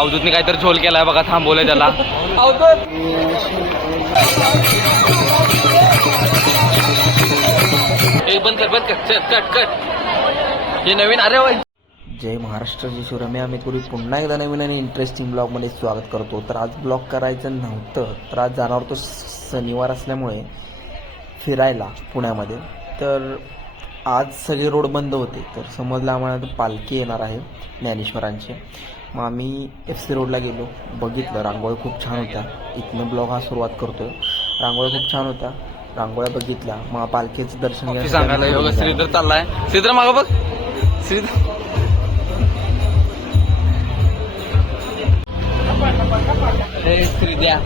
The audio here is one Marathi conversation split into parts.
अवधूतने काहीतरी झोल केलाय बघा थांबवलंय त्याला. एक बंद कर बंद कर. चल, कट कट हे नवीन अरे जय महाराष्ट्र जय शिवराय मी अमित पूर्वी पुन्हा एकदा नवीन आणि इंटरेस्टिंग ब्लॉगमध्ये स्वागत करतो. तर आज ब्लॉग करायचं नव्हतं तर आज जाणार होतो शनिवार असल्यामुळे फिरायला पुण्यामध्ये. तर आज सगळे रोड बंद होते तर समजलं आम्हाला तर पालखी येणार आहे ज्ञानेश्वरांची. मग आम्ही एफ सी रोडला गेलो. बघितलं रांगोळ्या खूप छान होत्या. इथनं ब्लॉग हा सुरुवात करतोय. रांगोळ्या खूप छान होत्या. रांगोळ्या बघितल्या. मग पालखीचं दर्शन घ्यायसाठी सांगायला योग श्रीधर चाललाय. श्रीधर मागं बघ. श्रीधर. श्रीद्या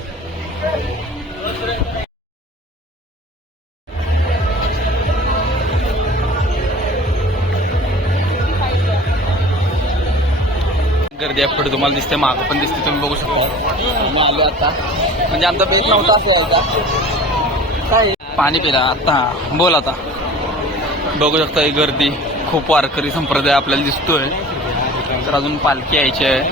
मध्ये पुढे तुम्हाला दिसते मागं पण दिसते तुम्ही बघू शकता. आलो आता. म्हणजे आमचा बेत नव्हता असं यायचा. काय? पाणी पिला आता. बोल आता. बघू शकता ही गर्दी. खूप वारकरी संप्रदाय आपल्याला दिसतोय. तर अजून पालखी यायची आहे.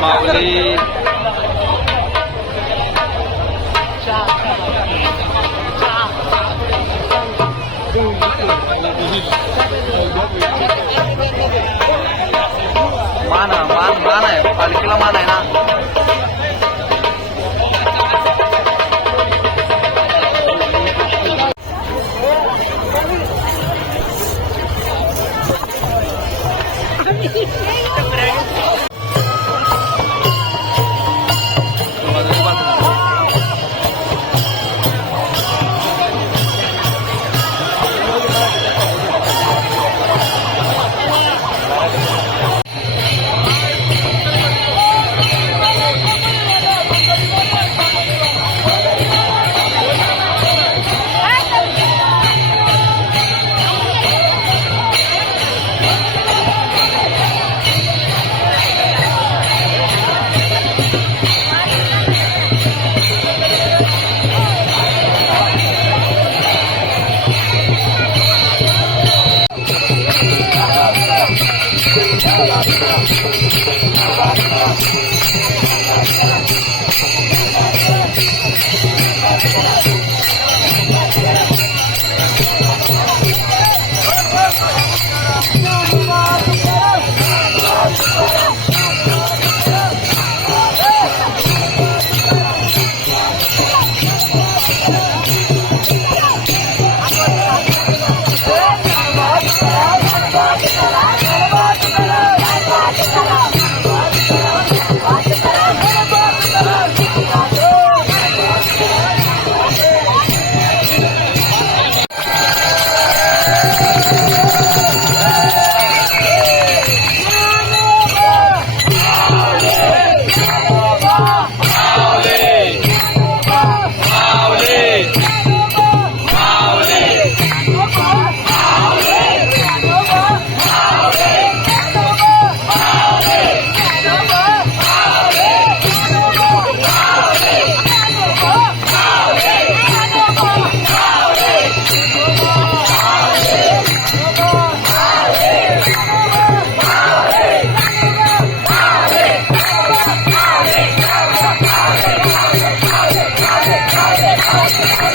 माऊली मान आहे, मान मान आहे पालखीला मान आहे ना Yay! Thank you.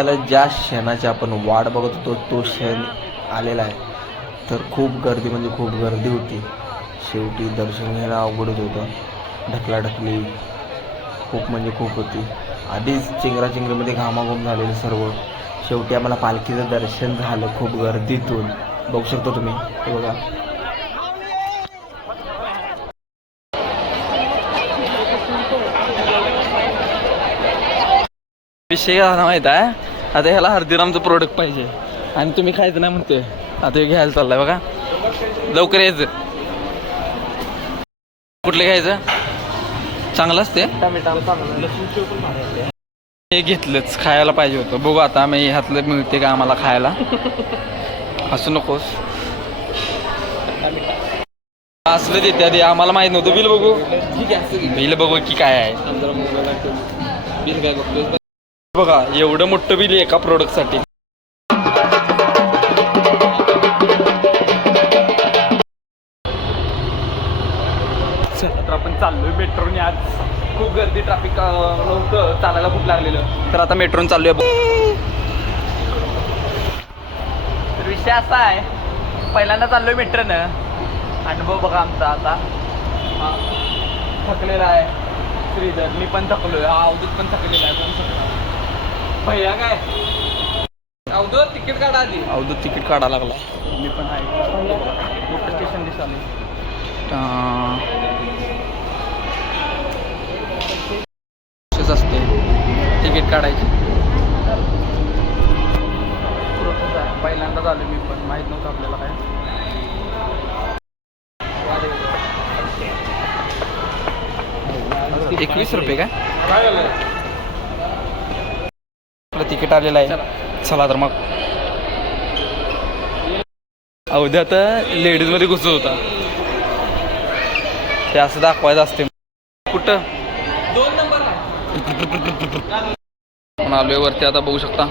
खूप ज्या क्षणाची आपण वाट बघत होतो तो क्षण आलेला आहे. तर खूप गर्दी म्हणजे खूप गर्दी होती. शेवटी दर्शन घ्यायला अवघडच होतं. ढकलाढकली खूप म्हणजे खूप होती. आधीच चिंगराचिंगरीमध्ये घामाघूम झालेलं सर्व. शेवटी आम्हाला पालखीचं दर्शन झालं खूप गर्दीतून. बघू शकता तुम्ही. हे बघा. विषय काय झाला आहे? आता ह्याला हल्दीरामचं प्रोडक्ट पाहिजे. आणि तुम्ही खायचं नाही म्हणते आता हे घ्यायला चाललाय बघा. लवकर यायचं. कुठलं घ्यायचं? चांगलं असते हे घेतलंच खायला पाहिजे होतं. बघू आता आम्ही ह्यातलं मिळते का आम्हाला खायला. असू नकोस. असलं ते आधी. आम्हाला माहीत नव्हतं. बिल बघू. बिल बघू की काय आहे. बिल काय बघा एवढं मोठं बिल एका प्रोडक्टसाठी. तर आपण चाललोय मेट्रोने आज. खूप गर्दी ट्रॅफिक नव्हतं चालायला खूप लागलेलं. तर आता मेट्रोन चाललोय तर विषय असा आहे पहिल्यांदा चाललोय मेट्रोनं अनुभव बघा आमचा आता. हा, थकलेला आहे. श्रीधर मी पण थकलोय. हा अवधूत पण थकलेला आहे भैया काय? अवधूत तिकीट काढा आधी. अवधूत तिकीट काढा लागला. मी पण आहे. स्टेशन दिसाले असते. तिकीट काढायची. प्रोसेस आहे पहिल्यांदा झालं मी पण. माहीत नव्हतं आपल्याला काय. एकवीस रुपये काय? तिकीट आलेलं आहे. चला तर मग. अवध्या आता लेडीजमध्ये घुसत होता. ते असं दाखवायचं असते कुठं? दोन नंबर आलोय वरती आता बघू शकता.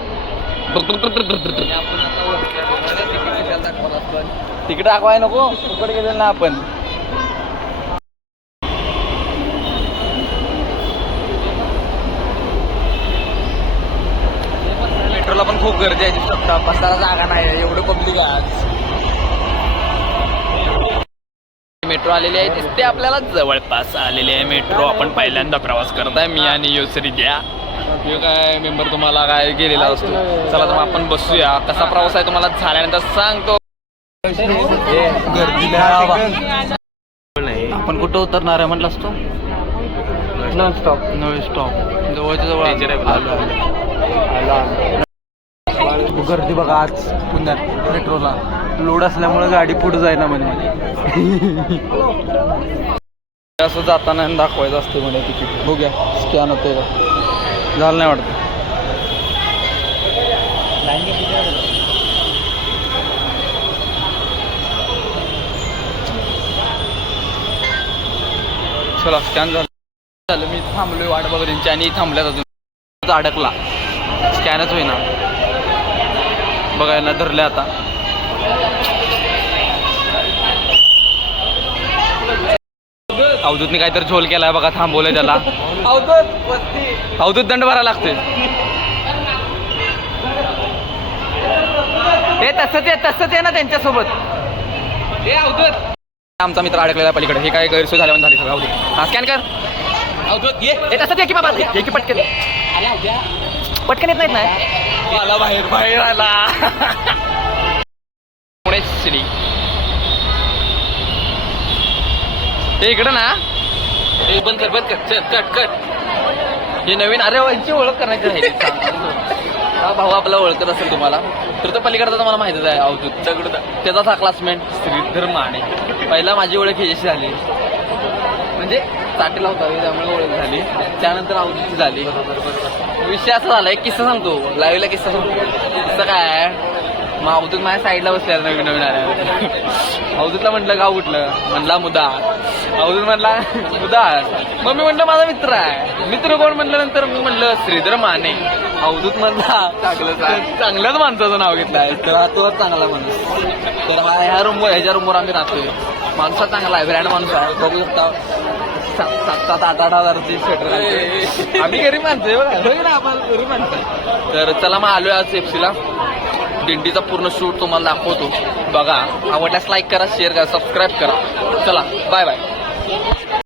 तिकीट दाखवाय नको. फुकट गेलेलं ना आपण. मेट्रोला पण खूप गर्दी आहे शकता बसायला जागा नाही एवढं पब्लिक आहे मेट्रो आलेली आहे दिसते आपल्याला जवळपास आलेली आहे मेट्रो आपण पहिल्यांदा प्रवास करत आहे मी आणि योसरी द्या काय मेंबर तुम्हाला काय गेलेला असतो. चला तर आपण बसूया. कसा प्रवास आहे तुम्हाला झाल्यानंतर सांगतो. आपण कुठं उतरणार आहे म्हटलं असतो नॉन स्टॉप नॉन स्टॉप जवळच्या जवळ गर्दी बघा आज पुण्यात मेट्रोला. लोड असल्यामुळे गाडी पुढे जायना म्हणे. असं जाताना दाखवायचं असते म्हणे तिकीट. बघूया स्कॅन होते का? झालं नाही वाटतं. चला स्कॅन झालं. झालं मी थांबलोय वाट बघत त्यांची आणि थांबल्यात अजून. अडकला. स्कॅनच होईना. बघायला धरले आता. अवधूतने काहीतरी झोल केलाय बघा थांबवलंय त्याला. अवधूत दंड भरायला लागतोय. हे तसंच आहे तसंच आहे ना त्यांच्यासोबत. हे अवधूत. आमचा मित्र अडकलेला पलीकडे. हे काय गैरसोय झाल्यावर झाली सगळं अवधूत. हा स्कॅन कर. अवधूत ये. तसंच आहे की बाबा. हे की पटकन. पटकन येत नाहीत नाही आला बाहेर बाहेर आला पुणे श्री ते इकडं ना. ते बंद कर बंद कर. चल कट कट हे नवीन अरे यांची ओळख करायची आहे. हा भाऊ आपला ओळखत असेल तुम्हाला. तर तो पलीकडचा तुम्हाला माहितच आहे अवधूत दगड त्याचा हा क्लासमेट श्रीधर माने. पहिला माझी ओळख ह्याच्याशी झाली. म्हणजे चाटीला होता त्यामुळे ओळख झाली. त्यानंतर अवधूतची झाली. विषय असा झाला एक किस्सा सांगतो. लाईव्हला किस्सा सांगतो. किस्सा काय मग अवधूत माझ्या साईडला बसलेला नवीन नवीन आल्या अवधूतला म्हटलं गाव कुठलं? म्हणला मुदा अवधूत म्हणला मुदा मग मी म्हटलं माझा मित्र आहे. मित्र कोण म्हणलं नंतर मी म्हटलं श्रीधर माने. अवधूत म्हणला चांगलं चांगल्याच माणसाचं नाव घेतलं आहे तर तो चांगला माणूस. तर ह्या रूमवर ह्याच्या रूमवर आम्ही राहतोय. माणूस चांगला आहे ब्रँड माणूस आहे. बघू शकता. सात सात सात आठ आठ हजारची स्वेटर आम्ही गरीब माणसं बघा ना आपण गरीब माणसं तर चला मग आलोय आज एफसीला दिंडीचा पूर्ण शूट तुम्हाला दाखवतो. बघा आवडल्यास लाईक करा शेअर करा सबस्क्राईब करा. चला बाय बाय